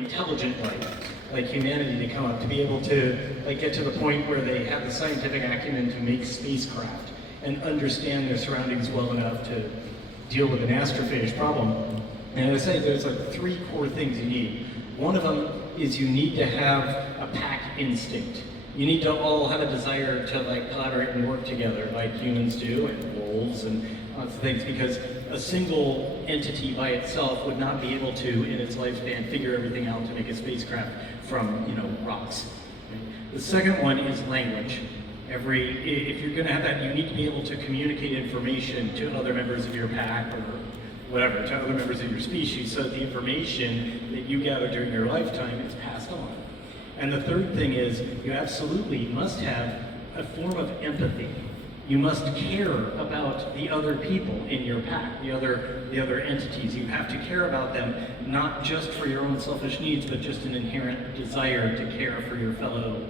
intelligent like humanity to come up, to be able to get to the point where they have the scientific acumen to make spacecraft and understand their surroundings well enough to deal with an astrophage problem. And I say there's like 3 core things you need. One of them is you need to have a pack instinct. You need to all have a desire to collaborate and work together like humans do, and wolves and lots of things, because a single entity by itself would not be able to, in its lifespan, figure everything out to make a spacecraft from, rocks. Right? The second one is language. If you're going to have that, you need to be able to communicate information to other members of your pack or whatever, to other members of your species, so that the information that you gather during your lifetime is passed on. And the third thing is, you absolutely must have a form of empathy. You must care about the other people in your pack, the other entities. You have to care about them, not just for your own selfish needs, but just an inherent desire to care for your fellow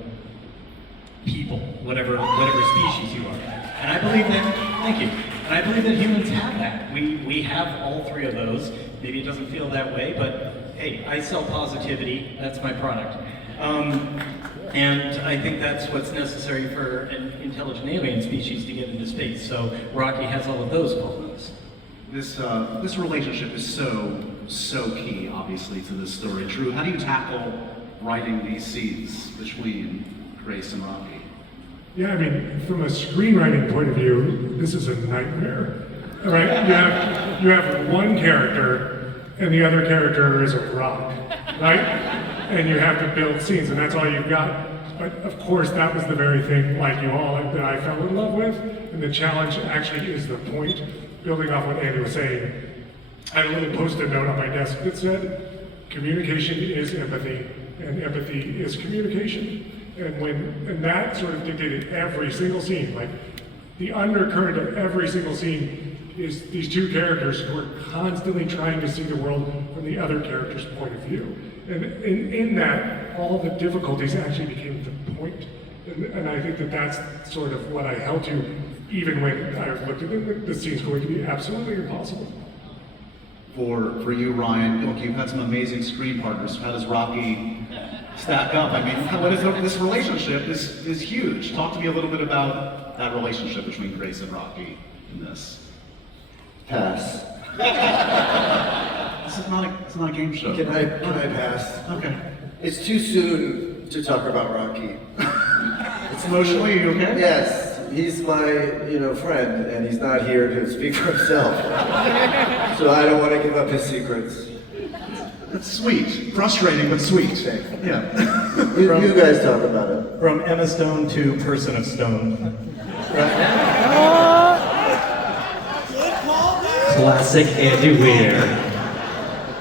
people, whatever species you are. And I believe that, thank you, and I believe that humans have that. We have all 3 of those. Maybe it doesn't feel that way, but hey, I sell positivity, that's my product. And I think that's what's necessary for an intelligent alien species to get into space. So Rocky has all of those qualities. This relationship is so key, obviously, to this story. Drew, how do you tackle writing these scenes between Grace and Rocky? Yeah, I mean, from a screenwriting point of view, this is a nightmare. All right, you have one character, and the other character is a rock, right? And you have to build scenes, and that's all you've got. But of course, that was the very thing, like you all, that I fell in love with. And the challenge actually is the point. Building off what Andy was saying, I had a little post-it note on my desk that said, communication is empathy, and empathy is communication. And that sort of dictated every single scene. Like, the undercurrent of every single scene is these 2 characters who are constantly trying to see the world from the other character's point of view. And in that, all the difficulties actually became the point. And I think that that's sort of what I held to, even when I looked at it, the scene's going to be absolutely impossible. For you, Ryan, look, you've had some amazing screen partners. How does Rocky stack up? I mean, what is this relationship is huge. Talk to me a little bit about that relationship between Grace and Rocky in this. Pass. It's not a game show. Can I pass? Okay. It's too soon to talk about Rocky. It's emotionally, you okay? Yes, he's my friend, and he's not here to speak for himself. So I don't want to give up his secrets. That's sweet. Frustrating, but sweet. Yeah. You guys talk about it. From Emma Stone to Person of Stone. Classic Andy Weir.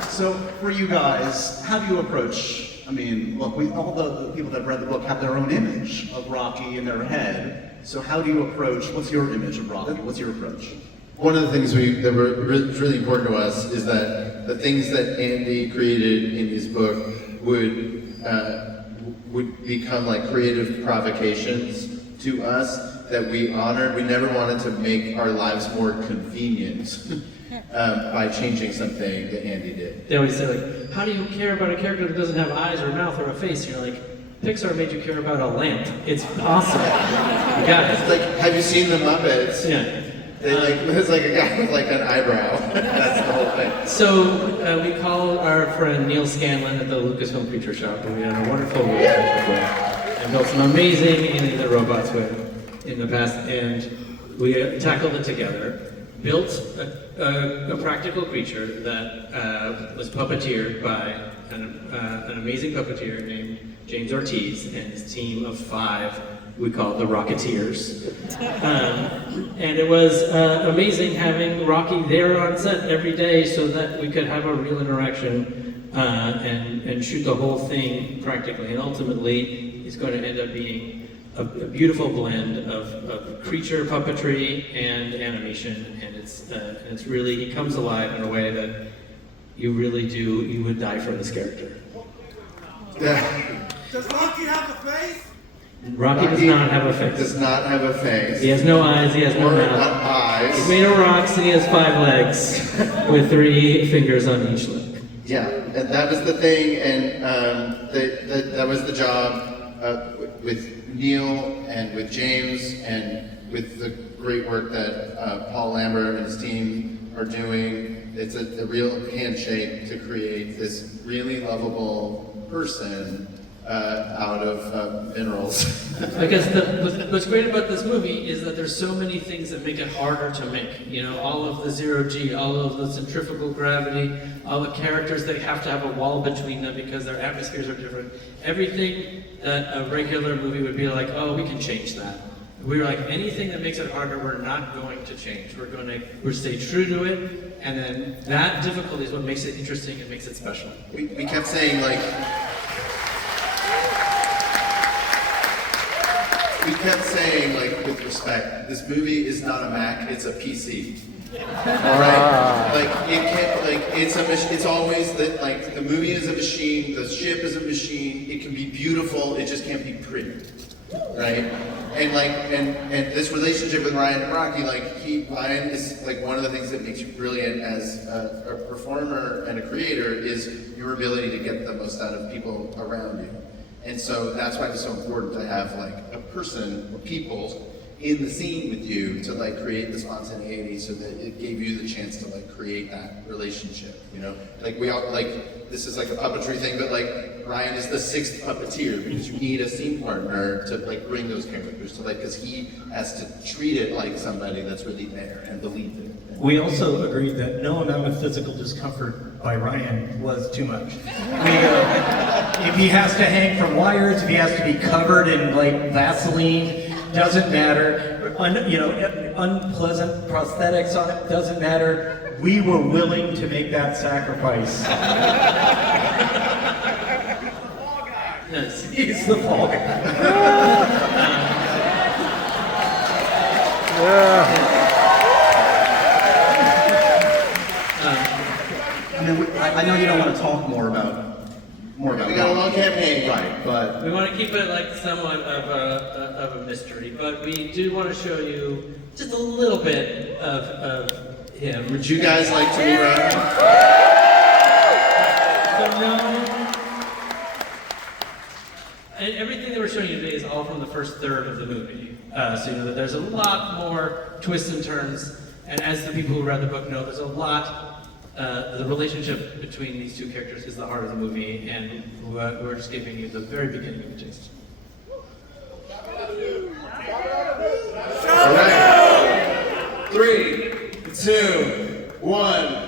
So for you guys, how do you approach, I mean, look, all the people that read the book have their own image of Rocky in their head. So how do you approach, what's your image of Rocky? What's your approach? One of the things that were really important to us is that the things that Andy created in his book would become like creative provocations to us that we honored. We never wanted to make our lives more convenient by changing something that Andy did. They always say, like, how do you care about a character that doesn't have eyes or a mouth or a face? And you're like, Pixar made you care about a lamp. It's possible. You got it. It's like, have you seen the Muppets? Yeah. There's like a guy with like an eyebrow. That's the whole thing. So we called our friend Neil Scanlon at the Lucasfilm Creature Shop, and we had a wonderful relationship with, and built some amazing Alien the Robots with in the past, and we tackled it together. Built a practical creature that was puppeteered by an amazing puppeteer named James Ortiz and his team of 5. We call it the Rocketeers. And it was amazing having Rocky there on set every day so that we could have a real interaction and shoot the whole thing practically. And ultimately, it's going to end up being a beautiful blend of creature puppetry and animation. And it's really, it comes alive in a way that you would die for this character. Yeah. Does Rocky have a face? Rocky does not have a face. Does not have a face. He has no eyes, he has no Or mouth. not eyes. He's made of rocks and he has 5 legs with 3 fingers on each leg. Yeah, and that was the thing, and that was the job with Neil and with James and with the great work that Paul Lambert and his team are doing. It's a real handshake to create this really lovable person out of minerals. Because what's great about this movie is that there's so many things that make it harder to make. You know, all of the zero-G, all of the centrifugal gravity, all the characters that have to have a wall between them because their atmospheres are different. Everything that a regular movie would be like, oh, we can change that. We were like, anything that makes it harder, we're not going to change. We're stay true to it, and then that difficulty is what makes it interesting and makes it special. We kept saying like, with respect, this movie is not a Mac, it's a PC. Right? Like it can't, like it's always that, like the movie is a machine, the ship is a machine. It can be beautiful, it just can't be pretty, right? And like and this relationship with Ryan and Rocky, like Ryan is like one of the things that makes you brilliant as a performer and a creator is your ability to get the most out of people around you. And so that's why it's so important to have like a person or people in the scene with you to like create the spontaneity so that it gave you the chance to like create that relationship, you know? Like we all, like, this is like a puppetry thing, but like Ryan is the sixth puppeteer because you need a scene partner to like bring those characters to like, because he has to treat it like somebody that's really there and believe it. We also agreed that no amount of physical discomfort by Ryan was too much. If he has to hang from wires, if he has to be covered in like Vaseline, doesn't matter. Unpleasant prosthetics on it, doesn't matter. We were willing to make that sacrifice. Yes. He's the fall guy. I know you don't want to talk more about We got a long campaign. right, but We want to keep it like somewhat of a mystery, but we do want to show you just a little bit of him. Would you guys like to meet Ryan? So no, and everything that we're showing you today is all from the first third of the movie. So you know that there's a lot more twists and turns, and as the people who read the book know, there's a lot. The relationship between these two characters is the heart of the movie, and we're just giving you the very beginning of a taste. All right. 3, 2, 1.